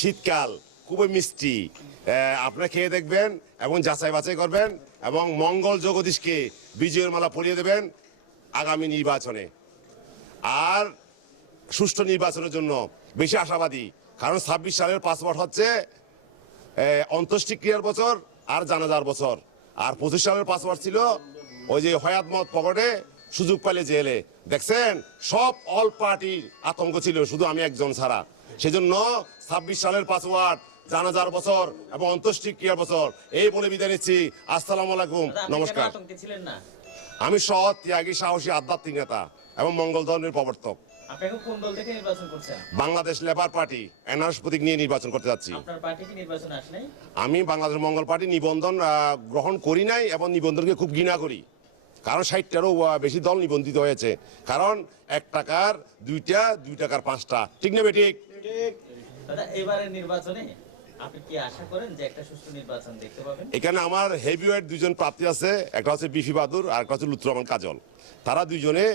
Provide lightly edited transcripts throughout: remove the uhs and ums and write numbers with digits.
শীতকাল খুবই মিষ্টি। আপনারা খেয়ে দেখবেন এবং যাচাই বাছাই করবেন এবং মঙ্গল জগদীশকে বিজয়ের মালা পরিয়ে দেবেন আগামী নির্বাচনে। আর সুষ্ঠু নির্বাচনের জন্য বেশি আশাবাদী, কারণ 26 সালের পাসওয়ার্ড হচ্ছে অন্ত্যেষ্টিক্রিয়ার বছর আর জানাজার বছর। আর 25 সালের পাসওয়ার্ড ছিল ওই যে হয়াত মত পকেটে সুযোগ পাইলে জেলে। দেখছেন, সব অল পার্টির আতঙ্ক ছিল, শুধু আমি একজন ছাড়া। সেজন্য 26 সালের পাসওয়ার্ড জানাজার বছর এবং অন্ত্যেষ্টিক্রিয়ার বছর এই বলে বিদায় নিচ্ছি। আসসালামু আলাইকুম, নমস্কার। আমি সৎ, ত্যাগী, সাহসী, আধ্যাত্মিক নেতা এবং মঙ্গল ধর্মের প্রবর্তক। বাংলাদেশ লেবার পার্টি এনআরএস প্রতীক নিয়ে নির্বাচন করতে যাচ্ছি। আমি বাংলাদেশ মঙ্গল পার্টি নিবন্ধন গ্রহণ করি নাই এবং নিবন্ধনকে খুব ঘৃণা করি, কারণ 60টারও বেশি দল নিবন্ধিত হয়েছে। কারণ 1 টাকার 2টা, 2 টাকার 5টা, ঠিক না বেঠিক? এবারের নির্বাচনে আপনি কি আশা করেন যে একটা সুষ্ঠু নির্বাচন দেখতে পাবেন? এখানে আমার হেভিওয়েট 2জন প্রার্থী আছে, একটা হচ্ছে বিফি বাদুর আর একটা হচ্ছে লুৎফর রহমান কাজল। তারা দুইজনে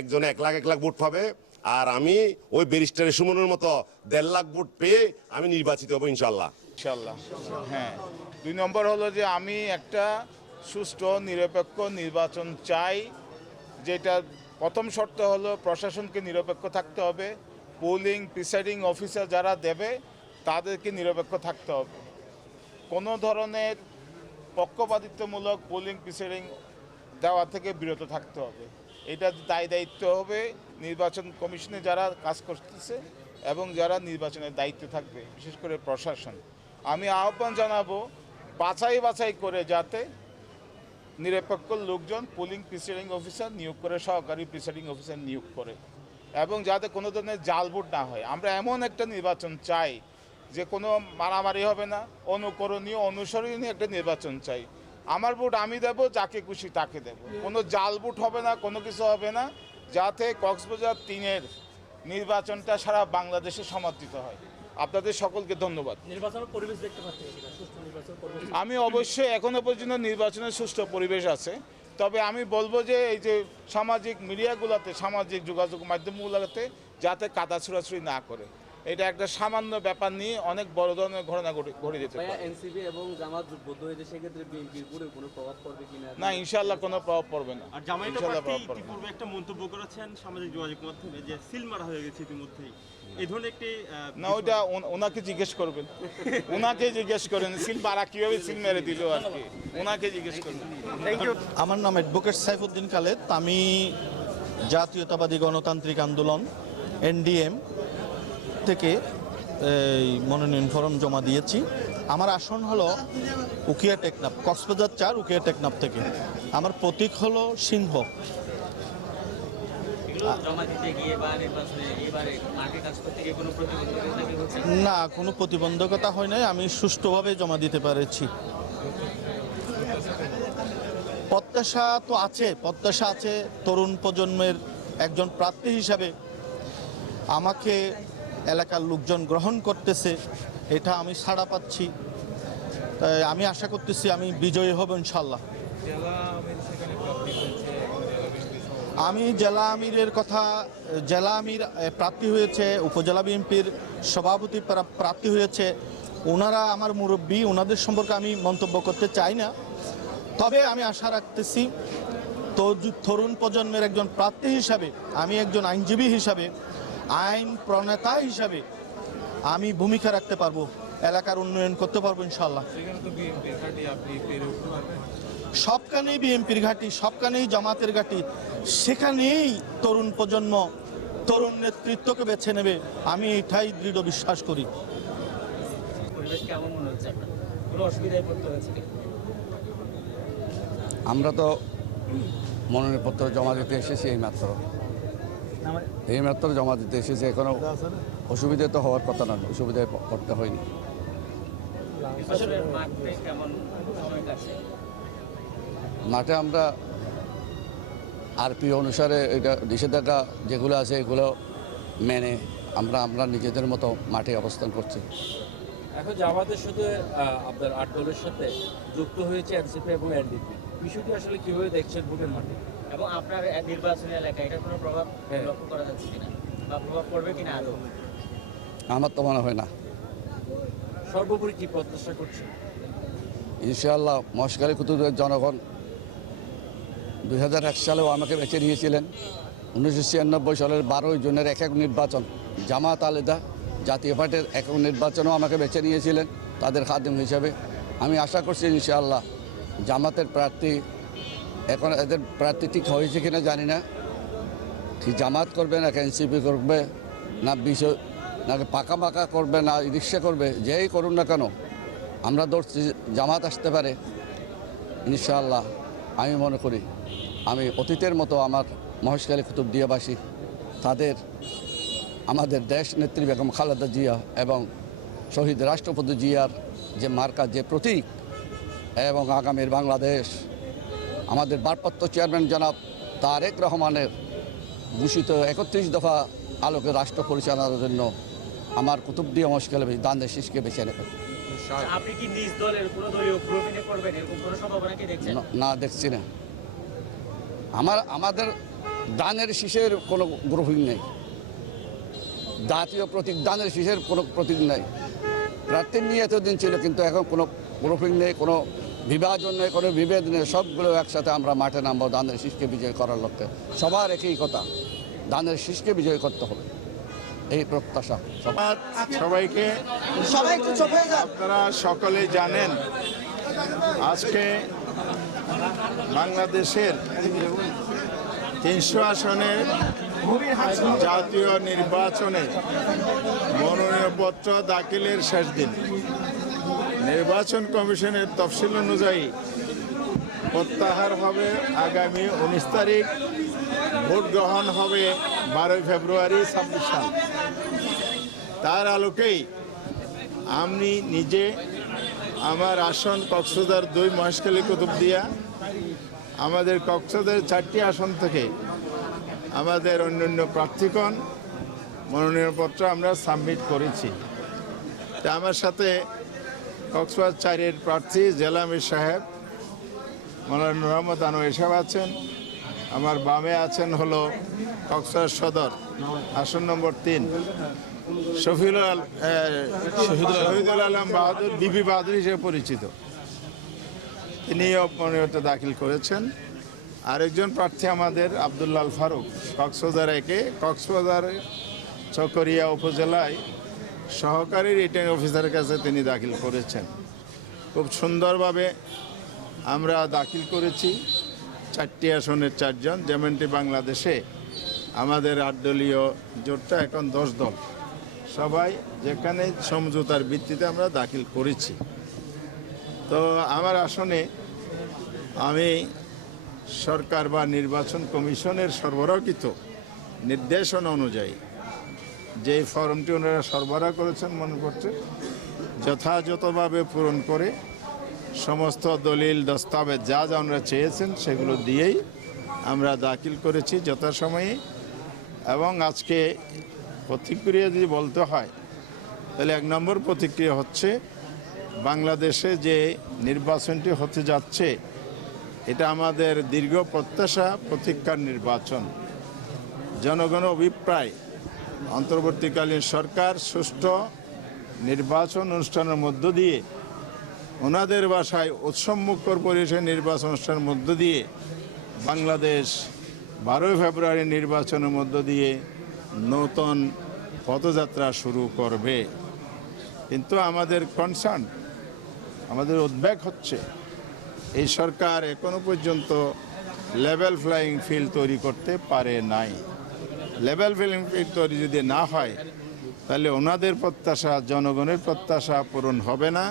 একজনে 1 লাখ 1 লাখ ভোট পাবে, আর আমি ওই ব্যারিস্টারের সুমনের মতো 1.5 লাখ ভোট পেয়ে আমি নির্বাচিত হব ইনশাল্লাহ। ইনশাল্লাহ। হ্যাঁ, 2 নম্বর হলো যে আমি একটা সুষ্ঠু নিরপেক্ষ নির্বাচন চাই, যেটা প্রথম শর্ত হলো প্রশাসনকে নিরপেক্ষ থাকতে হবে, পোলিং প্রিসাইডিং অফিসার যারা দেবে তাদেরকে নিরপেক্ষ থাকতে হবে, কোনো ধরনের পক্ষপাতিত্বমূলক পোলিং প্রিসাইডিং দেওয়া থেকে বিরত থাকতে হবে। এটা দায়িত্ব হবে নির্বাচন কমিশনে যারা কাজ করতেছে এবং যারা নির্বাচনের দায়িত্বে থাকবে, বিশেষ করে প্রশাসন। আমি আহ্বান জানাবো বাছাই করে যাতে নিরপেক্ষ লোকজন পোলিং প্রিসাইডিং অফিসার নিয়োগ করে, সহকারী প্রিসাইডিং অফিসার নিয়োগ করে, এবং যাতে কোনো ধরনের জাল ভোট না হয়। আমরা এমন একটা নির্বাচন চাই যে কোনো মারামারি হবে না, অনুকরণীয় অনুসরণীয় একটা নির্বাচন চাই। আমার ভোট আমি দেব, যাকে খুশি তাকে দেব, কোনো জাল ভোট হবে না, কোনো কিছু হবে না, যাতে কক্সবাজার 3-এর নির্বাচনটা সারা বাংলাদেশে সমাদৃত হয়। আপনাদের সকলকে ধন্যবাদ। নির্বাচনের পরিবেশ দেখতে পাচ্ছি, সুষ্ঠু নির্বাচন পরিবেশ। আমি অবশ্যই এখনো পর্যন্ত নির্বাচনের সুষ্ঠু পরিবেশ আছে, তবে আমি বলবো যে এই যে সামাজিক মিডিয়াগুলোতে, সামাজিক যোগাযোগ মাধ্যমগুলোতে যাতে কাদা ছোড়াছুড়ি না করে, এটা একটা সামান্য ব্যাপার নিয়ে অনেক বড় ধরনের ঘটনা ঘটে যেতে পারে। এনসিপি এবং জামাত জোটবদ্ধ হয়েছে, সেক্ষেত্রে বিএনপির উপরে কোনো প্রভাব পড়বে কিনা? না, ইনশাআল্লাহ কোনো প্রভাব পড়বে না। আর জামায়াতের প্রার্থী ইতিপূর্বে একটা মন্তব্য করেছেন সামাজিক যোগাযোগ মাধ্যমে যে সিল মারা হয়ে গেছে ইতিমধ্যেই, এই ধরনের একটি না, ওইটা ওনাকে জিজ্ঞেস করবেন, ওনাকে জিজ্ঞেস করেন সিল মারা কিভাবে সিল মেরে দিল আর কি, ওনাকে জিজ্ঞেস করবেন। Thank you. আমার নাম অ্যাডভোকেট সাইফুদ্দিন খালেদ। আমি জাতীয়তাবাদী গণতান্ত্রিক আন্দোলন এনডিএম থেকে এই মনোনয়ন ফরম জমা দিয়েছি। আমার আসন হলো উকিয়া টেকনাফ, কক্সবাজার 4 উকিয়া টেকনাফ থেকে। আমার প্রতীক হলো সিংহ। না, কোনো প্রতিবন্ধকতা হয় নাই, আমি সুষ্ঠুভাবে জমা দিতে পেরেছি। প্রত্যাশা তো আছে, প্রত্যাশা আছে তরুণ প্রজন্মের একজন প্রার্থী হিসাবে আমাকে এলাকার লোকজন গ্রহণ করতেছে, এটা আমি ছাড়া পাচ্ছি। তাই আমি আশা করতেছি আমি বিজয়ী হব ইনশাল্লাহ। আমি জেলা আমিরের কথা, জেলা আমির প্রার্থী হয়েছে, উপজেলা বিএনপির সভাপতি প্রার্থী হয়েছে, ওনারা আমার মুরব্বী, ওনাদের সম্পর্কে আমি মন্তব্য করতে চাই না। তবে আমি আশা রাখতেছি তরুণ প্রজন্মের একজন প্রার্থী হিসাবে, আমি একজন আইনজীবী হিসাবে, আইন প্রণেতা হিসাবে আমি ভূমিকা রাখতে পারবো, এলাকার উন্নয়ন করতে পারবো ইনশাল্লাহ। সবখানেই বিএনপির ঘাঁটি, সবখানেই জামাতের ঘাঁটি, সেখানেই তরুণ প্রজন্ম তরুণ নেতৃত্বকে বেছে নেবে, আমি এটাই দৃঢ় বিশ্বাস করি। আমরা তো মনোনয়নপত্র জমা দিতে এসেছি এইমাত্র জমা দিতে এসেছি, এখনো অসুবিধা তো হওয়ার কথা না, অসুবিধায় পড়তে হয়নি। মাঠে আমরা আরপি অনুসারে এটা নিষেধাজ্ঞা যেগুলো আছে এগুলো মেনে আমরা নিজেদের মতো মাঠে অবস্থান করছি। এখন জামাতের সাথে আপনার 8 দলের সাথে যুক্ত হয়েছে এনসিপি এবং এনডিপি, বিষয়টি আসলে কিভাবে দেখছেন ভোটের মাঠে এবং আপনার নির্বাচনী এলাকায় এটা কোনো প্রভাব লক্ষ্য করা যাচ্ছে কিনা বা প্রভাব পড়বে কিনা আদৌ? আমার তো মনে হয় না। সর্বোপরি কি প্রত্যাশা করছেন? ইনশাআল্লাহ মহেশখালী কুতুবের জনগণ 2001 সালেও আমাকে বেছে নিয়েছিলেন। 1996 সালের 12 জুনের একক নির্বাচন জামাত আলাদা জাতীয় পার্টির একক নির্বাচনেও আমাকে বেছে নিয়েছিলেন তাদের খাদিম হিসেবে। আমি আশা করছি ইনশাআল্লাহ জামাতের প্রার্থী, এখন এদের প্রার্থী ঠিক হয়েছে কিনা জানি না, কি জামাত করবে না এনসিপি করবে না নাকি পাকা করবে না রিক্সা করবে, যেই করুন না কেন আমরা ধরছি জামাত আসতে পারে ইনশাআল্লাহ। আমি মনে করি আমি অতীতের মতো আমার মহেশখালী কুতুবদিয়াবাসী তাদের আমাদের দেশ নেত্রী বেগম খালেদা জিয়া এবং শহীদ রাষ্ট্রপতি জিয়ার যে মার্কা, যে প্রতীক, এবং আগামীর বাংলাদেশ আমাদের ভারপ্রাপ্ত চেয়ারম্যান জনাব তারেক রহমানের ঘোষিত 31 দফা আলোকে রাষ্ট্র পরিচালনার জন্য আমার কুতুবদিয়া মহেশখালী দানের শীষকে বেছে নেবে। আপনি কি নিজ দলের কোনো দলীয় গ্রুপিংয়ে করবেন এরকম কোনো সম্ভাবনা কি দেখছেন? না, দেখছি না। আমাদের দানের শীষের কোনো গ্রুপিং নেই, জাতীয় প্রতীক দানের শীষের কোনো প্রতীক নেই। প্রার্থীর নিয়ে এতদিন ছিল, কিন্তু এখন কোনো গ্রুপিং নেই, কোনো বিভাজন নেই, কোনো বিভেদ নেই। সবগুলো একসাথে আমরা মাঠে নামবো দানের শীষকে বিজয় করার লক্ষ্যে। সবার একই কথা, দানের শীষকে বিজয় করতে হবে, এই প্রত্যাশা। সবাইকে আপনারা সকলে জানেন আজকে বাংলাদেশের 300 আসনের জাতীয় নির্বাচনে মনোনয়নপত্র দাখিলের শেষ দিন। নির্বাচন কমিশনের তফসিল অনুযায়ী প্রত্যাহার হবে আগামী 19 তারিখ, ভোট গ্রহণ হবে 12 ফেব্রুয়ারি 26 সাল। তার আলোকেই আমি নিজে আমার আসন কক্সবাজার 2 মহেশখালী কুতুবদিয়া, আমাদের কক্সবাজার 4টি আসন থেকে আমাদের অন্যান্য প্রার্থীগণ মনোনয়নপত্র আমরা সাবমিট করেছি। তা আমার সাথে কক্সবাজার 4-এর প্রার্থী জেলা আমির সাহেব মৌলানা নূর মোহাম্মদ আনোয়ার সাহেব আছেন। আমার বামে আছেন হলো কক্সবাজার সদর আসন নম্বর 3 শহীদুল আলম বাহাদুর, বিবি বাহাদুর হিসেবে পরিচিত, তিনিও মনোনয়নপত্র দাখিল করেছেন। আরেকজন প্রার্থী আমাদের আব্দুল্লাহ ফারুক, কক্সবাজার 1-এ কক্সবাজার চকরিয়া উপজেলায় সহকারী রিটার্নিং অফিসারের কাছে তিনি দাখিল করেছেন। খুব সুন্দরভাবে আমরা দাখিল করেছি 4টি আসনের 4 জন। যেমনটি বাংলাদেশে আমাদের 8 দলীয় জোটটা এখন 10 দল, সবাই যেখানে সমঝোতার ভিত্তিতে আমরা দাখিল করেছি। তো আমার আসনে আমি সরকার বা নির্বাচন কমিশনের সরবরাহকৃত নির্দেশনা অনুযায়ী যে ফর্মটি ওনারা সরবরাহ করেছেন মনে করছে যথাযথভাবে পূরণ করে সমস্ত দলিল দস্তাবেজ যা যা ওনারা চেয়েছেন সেগুলো দিয়েই আমরা দাখিল করেছি যথাসময়ে। এবং আজকে প্রতিক্রিয়া যদি বলতে হয় তাহলে 1 নম্বর প্রতিক্রিয়া হচ্ছে বাংলাদেশে যে নির্বাচনটি হতে যাচ্ছে এটা আমাদের দীর্ঘ প্রত্যাশা প্রতীক্ষার নির্বাচন। জনগণের অভিপ্রায় অন্তর্বর্তীকালীন সরকার সুষ্ঠু নির্বাচন অনুষ্ঠানের মধ্য দিয়ে, ওনাদের ভাষায় উৎসবমুখর পরিবেশে নির্বাচন অনুষ্ঠানের মধ্য দিয়ে বাংলাদেশ 12 ফেব্রুয়ারি নির্বাচনের মধ্য দিয়ে নতুন পদযাত্রা শুরু করবে। কিন্তু আমাদের কনসার্ন, আমাদের উদ্বেগ হচ্ছে এই সরকার এখনো পর্যন্ত লেভেল ফ্লাইং ফিল্ড তৈরি করতে পারে নাই। লেভেল ফ্লাইং ফিল্ড তৈরি যদি না হয় তাহলে ওনাদের প্রত্যাশা, জনগণের প্রত্যাশা পূরণ হবে না।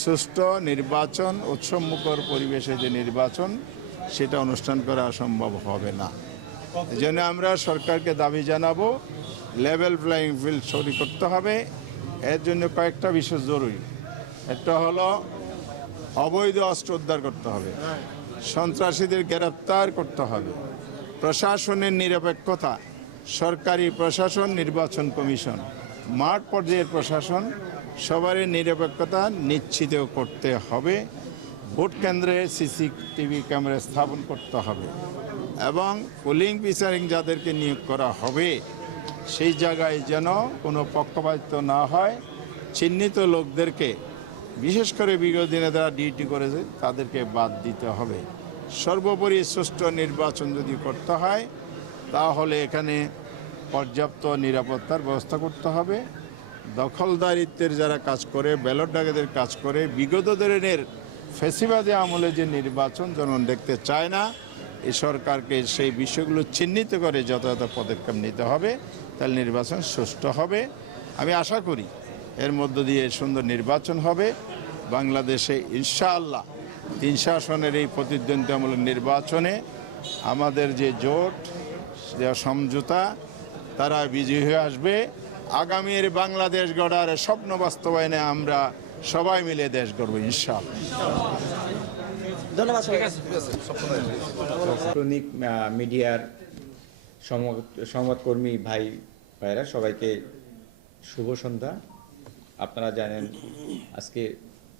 সুষ্ঠু নির্বাচন, উৎসবমুখর পরিবেশে যে নির্বাচন সেটা অনুষ্ঠান করা সম্ভব হবে না। এই জন্য আমরা সরকারকে দাবি জানাবো লেভেল ফ্লাইং ফিল্ড তৈরি করতে হবে। এর জন্য কয়েকটা বিষয় জরুরি। একটা হলো অবৈধ অস্ত্র উদ্ধার করতে হবে, সন্ত্রাসীদের গ্রেপ্তার করতে হবে, প্রশাসনের নিরপেক্ষতা, সরকারি প্রশাসন, নির্বাচন কমিশন, মাঠ পর্যায়ের প্রশাসন সবারই নিরপেক্ষতা নিশ্চিত করতে হবে। ভোট কেন্দ্রে সিসিটিভি ক্যামেরা স্থাপন করতে হবে এবং পোলিং প্রিসাইডিং যাদেরকে নিয়োগ করা হবে সেই জায়গায় যেন কোনো পক্ষপাতিত্ব না হয় চিহ্নিত লোকদেরকে, বিশেষ করে বিগত দিনে যারা ডিউটি করেছে তাদেরকে বাদ দিতে হবে। সর্বোপরি সুষ্ঠু নির্বাচন যদি করতে হয় তাহলে এখানে পর্যাপ্ত নিরাপত্তার ব্যবস্থা করতে হবে। দখলদারিত্বের যারা কাজ করে, ব্যালট ডাকাতের কাজ করে, বিগত ধরনের ফ্যাসিবাদী আমলে যে নির্বাচন জনগণ দেখতে চায় না, এই সরকারকে সেই বিষয়গুলো চিহ্নিত করে যথাযথ পদক্ষেপ নিতে হবে, তাহলে নির্বাচন সুষ্ঠু হবে। আমি আশা করি এর মধ্য দিয়ে সুন্দর নির্বাচন হবে। বাংলাদেশে ইনশাআল্লাহ 300 আসনের এই প্রতিদ্বন্দ্বিতামূলক নির্বাচনে আমাদের যে জোট, যে সমঝোতা, তারা বিজয়ী হয়ে আসবে। আগামীর বাংলাদেশ গড়ার স্বপ্ন বাস্তবায়নে আমরা সবাই মিলে দেশ গড়ব ইনশাআল্লাহ। ইলেকট্রনিক মিডিয়ার সংবাদকর্মী ভাই ভাইরা সবাইকে শুভ সন্ধ্যা। আপনারা জানেন আজকে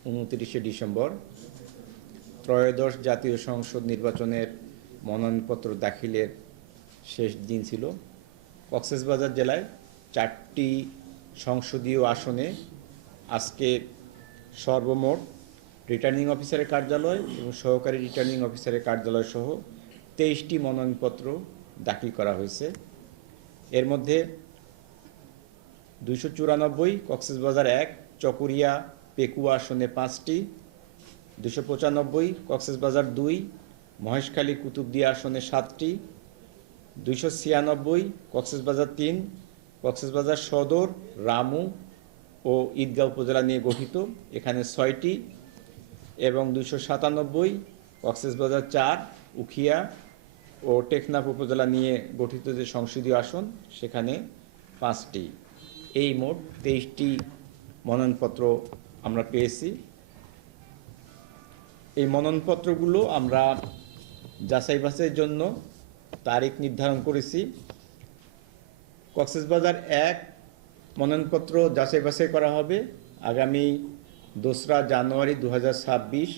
29শে ডিসেম্বর ত্রয়োদশ জাতীয় সংসদ নির্বাচনের মনোনয়নপত্র দাখিলের শেষ দিন ছিল। কক্সবাজার জেলায় 4টি সংসদীয় আসনে আজকে সর্বমোট রিটার্নিং অফিসারের কার্যালয় এবং সহকারী রিটার্নিং অফিসারের কার্যালয় সহ 23টি মনোনয়নপত্র দাখিল করা হয়েছে। এর মধ্যে 294 কক্সবাজার 1 চকরিয়া পেকুয়া আসনে 5টি, 295 কক্সবাজার 2 মহেশখালী কুতুবদিয়া আসনে 7টি, 296 কক্সবাজার 3 কক্সবাজার সদর, রামু ও ঈদগাঁও উপজেলা নিয়ে গঠিত, এখানে 6টি, এবং 297 কক্সবাজার 4 উখিয়া ও টেকনাফ উপজেলা নিয়ে গঠিত যে সংসদীয় আসন সেখানে 5টি। এই মোট 23টি মনোনয়নপত্র আমরা পেয়েছি। এই মনোনয়নপত্রগুলো আমরা যাচাই বাছাইয়ের জন্য তারিখ নির্ধারণ করেছি। কক্সবাজার 1 মনোনয়নপত্র যাচাই বাছাই করা হবে আগামী 2রা জানুয়ারি 2026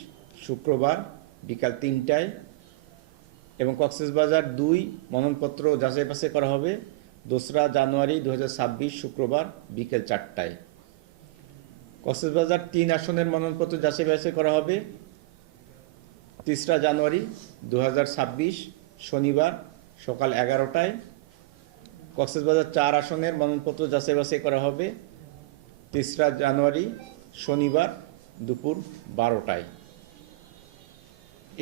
শুক্রবার বিকাল 3টায়, এবং কক্সবাজার 2 মনোনয়নপত্র যাচাই বাছাই করা হবে 2রা জানুয়ারি 2026 শুক্রবার বিকেল 4টায়। কক্সবাজার 3 আসনের মনোনয়নপত্র যাচাই বাছাই করা হবে 3রা জানুয়ারি 2026 শনিবার সকাল 11টায়। কক্সবাজার 4 আসনের মনোনয়নপত্র যাচাই বাছাই করা হবে 3রা জানুয়ারি শনিবার দুপুর 12টায়।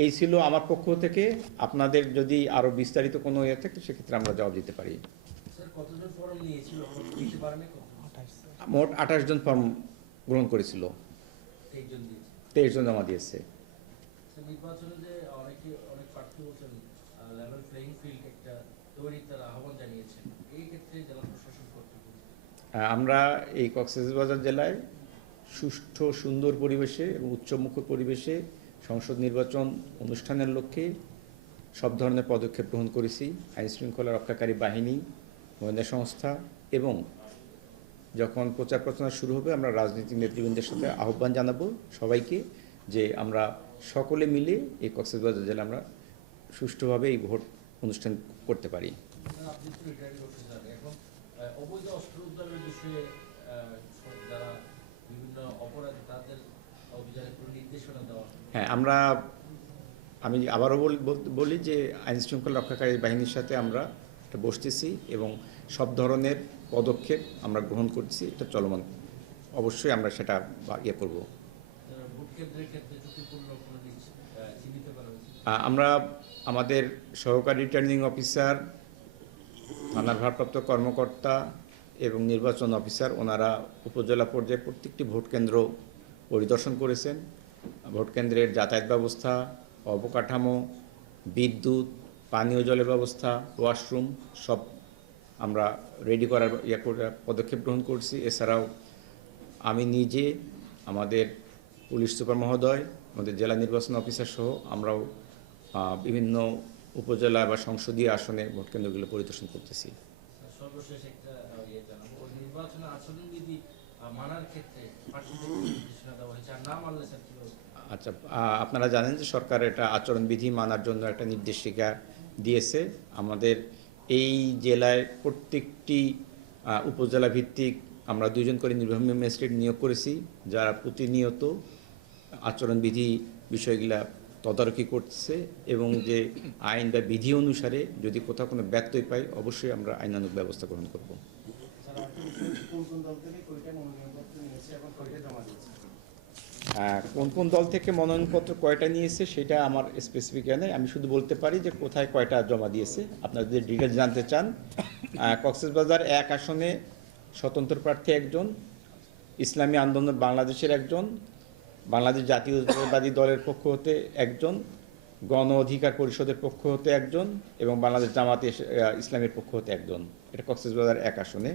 এই ছিল আমার পক্ষ থেকে। আপনাদের যদি আরও বিস্তারিত কোনো ইয়ে থাকে সেক্ষেত্রে আমরা জবাব দিতে পারি। মোট 28 জন ফর্ম গ্রহণ করেছিল, 23 জন জমা দিয়েছে। নির্বাচনে যে অনেক প্রার্থী বলছেন লেভেল প্লেইং ফিল্ড একটা তৈরির তারা আহ্বান জানিয়েছেন, এই ক্ষেত্রে জেলা প্রশাসন কর্তৃপক্ষ আমরা এই কক্সবাজার জেলায় সুষ্ঠু সুন্দর পরিবেশে এবং উচ্চমুখর পরিবেশে সংসদ নির্বাচন অনুষ্ঠানের লক্ষ্যে সব ধরনের পদক্ষেপ গ্রহণ করেছি। আইনশৃঙ্খলা রক্ষাকারী বাহিনী, গোয়েন্দা সংস্থা, এবং যখন প্রচার প্রচারণা শুরু হবে আমরা রাজনৈতিক নেতৃবৃন্দের সাথে আহ্বান জানাবো সবাইকে যে আমরা সকলে মিলে এই কক্সবাজার জেলা আমরা সুষ্ঠুভাবে এই ভোট অনুষ্ঠান করতে পারি। আপনি তো রিটায়ার করতে চান, এখন অবৈধ অস্ত্র উদ্ধারের বিষয়ে যারা বিভিন্ন অপরাধী তাদের অভিযানের কোনো নির্দেশনা দেওয়া? হ্যাঁ, আমি আবারও বলি যে আইনশৃঙ্খলা রক্ষাকারী বাহিনীর সাথে আমরা এটা বসতেছি এবং সব ধরনের পদক্ষেপ আমরা গ্রহণ করছি, এটা চলমান। অবশ্যই আমরা সেটা ইয়ে করব। আমরা আমাদের সহকারী রিটার্নিং অফিসার, থানার ভারপ্রাপ্ত কর্মকর্তা এবং নির্বাচন অফিসার ওনারা উপজেলা পর্যায়ে প্রত্যেকটি ভোট কেন্দ্র পরিদর্শন করেছেন। ভোট কেন্দ্রের যাতায়াত ব্যবস্থা, অবকাঠামো, বিদ্যুৎ, পানীয় জলের ব্যবস্থা, ওয়াশরুম সব আমরা রেডি করার পদক্ষেপ গ্রহণ করছি। এছাড়াও আমি নিজে, আমাদের পুলিশ সুপার মহোদয়, আমাদের জেলা নির্বাচন অফিসার সহ আমরাও বিভিন্ন উপজেলা বা সংসদীয় আসনে ভোট কেন্দ্রগুলো পরিদর্শন করতেছি। সর্বশেষ একটা জানাবো, নির্বাচনের আচরণবিধি মানার ক্ষেত্রে নির্দেশনা দেওয়া হয়েছে, আর না মানলে স্যার কি হবে? আচ্ছা, আপনারা জানেন যে সরকার এটা আচরণবিধি মানার জন্য একটা নির্দেশিকা দিয়েছে। আমাদের এই জেলায় প্রত্যেকটি উপজেলা ভিত্তিক আমরা 2 জন করে নির্বাহী ম্যাজিস্ট্রেট নিয়োগ করেছি, যারা প্রতিনিয়ত আচরণবিধি বিষয়গুলা তদারকি করছে এবং যে আইন বা বিধি অনুসারে যদি কোথাও কোনো ব্যত্যয় পাই অবশ্যই আমরা আইনানুগ ব্যবস্থা গ্রহণ করব। কোন কোন দল থেকে মনোনয়নপত্র কয়টা নিয়েছে সেটা আমার স্পেসিফিক নেই, আমি শুধু বলতে পারি যে কোথায় কয়টা জমা দিয়েছে। আপনারা যদি ডিটেলস জানতে চান, কক্সবাজার 1 আসনে স্বতন্ত্র প্রার্থী একজন, ইসলামী আন্দোলন বাংলাদেশের একজন, বাংলাদেশ জাতীয়তাবাদী দলের পক্ষ হতে একজন, গণ অধিকার পরিষদের পক্ষ হতে একজন এবং বাংলাদেশ জামাতে ইসলামের পক্ষ হতে একজন। এটা কক্সবাজার 1 আসনে।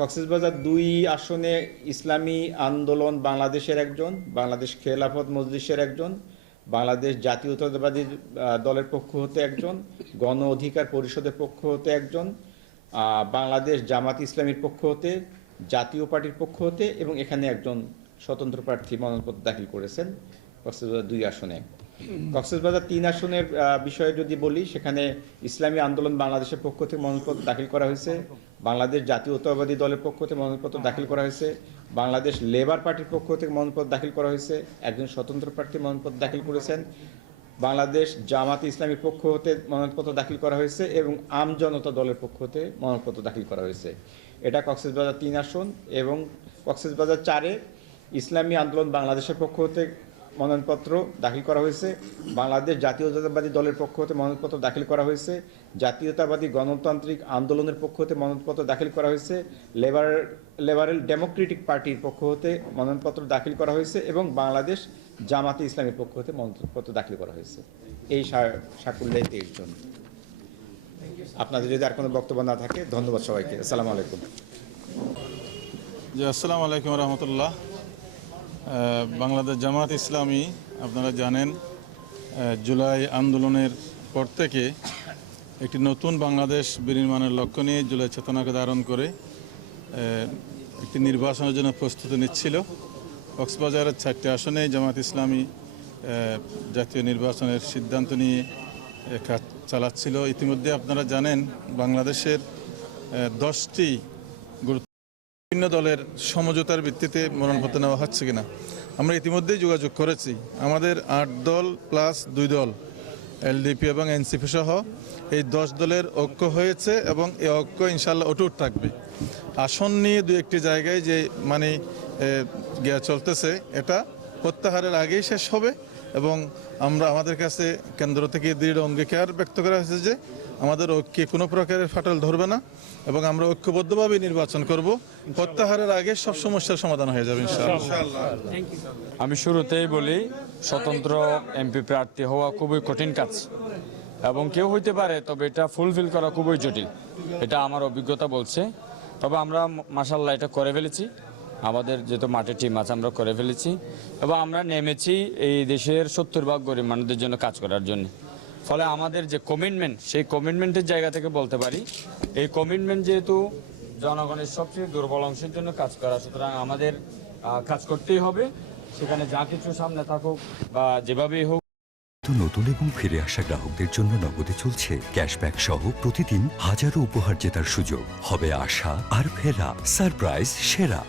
কক্সবাজার 2 আসনে ইসলামী আন্দোলন বাংলাদেশের একজন, বাংলাদেশ খেলাফত মজলিসের একজন, বাংলাদেশ জাতীয়তাবাদী দলের পক্ষ হতে একজন, গণ অধিকার পরিষদের পক্ষ হতে একজন, বাংলাদেশ জামাত ইসলামীর পক্ষ হতে, জাতীয় পার্টির পক্ষ হতে এবং এখানে একজন স্বতন্ত্র প্রার্থী মনোনয়নপত্র দাখিল করেছেন কক্সবাজার 2 আসনে। কক্সবাজার 3 আসনের বিষয়ে যদি বলি, সেখানে ইসলামী আন্দোলন বাংলাদেশের পক্ষ থেকে মনোনয়নপত্র দাখিল করা হয়েছে, বাংলাদেশ জাতীয়তাবাদী দলের পক্ষ থেকে মনোনয়নপত্র দাখিল করা হয়েছে, বাংলাদেশ লেবার পার্টির পক্ষ থেকে মনোনয়নপত্র দাখিল করা হয়েছে, একজন স্বতন্ত্র প্রার্থী মনোনয়নপত্র দাখিল করেছেন, বাংলাদেশ জামাত ইসলামীর পক্ষ হতে মনোনয়নপত্র দাখিল করা হয়েছে এবং আম জনতা দলের পক্ষ হতে মনোনয়নপত্র দাখিল করা হয়েছে। এটা কক্সবাজার 3 আসন। এবং কক্সবাজার 4-এ ইসলামী আন্দোলন বাংলাদেশের পক্ষ হতে মনোনয়নপত্র দাখিল করা হয়েছে, বাংলাদেশ জাতীয়তাবাদী দলের পক্ষ হতে মনোনয়নপত্র দাখিল করা হয়েছে, জাতীয়তাবাদী গণতান্ত্রিক আন্দোলনের পক্ষ হতে মনোনয়নপত্র দাখিল করা হয়েছে, লিবারেল ডেমোক্রেটিক পার্টির পক্ষ হতে মনোনয়নপত্র দাখিল করা হয়েছে এবং বাংলাদেশ জামাতে ইসলামের পক্ষ হতে মনোনয়নপত্র দাখিল করা হয়েছে। এই সাকুল্যে 23 জন। আপনাদের যদি আর কোনো বক্তব্য না থাকে, ধন্যবাদ সবাইকে। আসসালামু আলাইকুম। জি, আসসালামু আলাইকুম রহমতুল্লাহ। বাংলাদেশ জামাত ইসলামী আপনারা জানেন জুলাই আন্দোলনের পর থেকে একটি নতুন বাংলাদেশ বিনির্মাণের লক্ষ্য নিয়ে জুলাই চেতনাকে ধারণ করে একটি নির্বাচনের জন্য প্রস্তুতি নিচ্ছিল। কক্সবাজারের 4টি আসনে জামাত ইসলামী জাতীয় নির্বাচনের সিদ্ধান্ত নিয়ে কাজ চালাচ্ছিল। ইতিমধ্যে আপনারা জানেন বাংলাদেশের 10টি বিভিন্ন দলের সমঝোতার ভিত্তিতে মনোনয়নপত্র নেওয়া হচ্ছে কিনা আমরা ইতিমধ্যেই যোগাযোগ করেছি। আমাদের 8 দল প্লাস 2 দল এলডিপি এবং এনসিপি সহ এই 10 দলের ঐক্য হয়েছে এবং এই ঐক্য ইনশাল্লাহ অটুট থাকবে। আসন নিয়ে 2-1টি জায়গায় যে গিয়া চলতেছে, এটা প্রত্যাহারের আগেই শেষ হবে এবং আমাদের কাছে কেন্দ্র থেকে দৃঢ় অঙ্গীকার ব্যক্ত করা হয়েছে যে আমাদের ঐক্যে কোনো প্রকারের ফাটল ধরবে না এবং আমরা ঐক্যবদ্ধভাবে নির্বাচন করব। প্রত্যাহারের আগে সব সমস্যার সমাধান হয়ে যাবে ইনশাআল্লাহ। আমি শুরুতেই বলি, স্বতন্ত্র এমপি প্রার্থী হওয়া খুবই কঠিন কাজ এবং কেউ হইতে পারে, তবে এটা ফুলফিল করা খুবই জটিল, এটা আমার অভিজ্ঞতা বলছে। তবে আমরা মাশাআল্লাহ এটা করে ফেলেছি, আমাদের যেহেতু মাঠে টিম আছে আমরা করে ফেলেছি এবং আমরা নেমেছি এই দেশের 70% গরিব মানুষদের জন্য কাজ করার জন্য। ফলে আমাদের যে কমিটমেন্ট, সেই কমিটমেন্টের জায়গা থেকে বলতে পারি এই কমিটমেন্ট যেহেতু জনগণের সবচেয়ে দুর্বল অংশের জন্য কাজ করা, সুতরাং আমাদের কাজ করতেই হবে, সেখানে যা কিছু সামনে থাকুক বা যেভাবেই হোক। নতুন এবং ফিরে আসা গ্রাহকদের জন্য নগদে চলছে ক্যাশব্যাক সহ প্রতিদিন হাজারো উপহার জেতার সুযোগ। হবে আশা আর ফেরা, সারপ্রাইজ সেরা।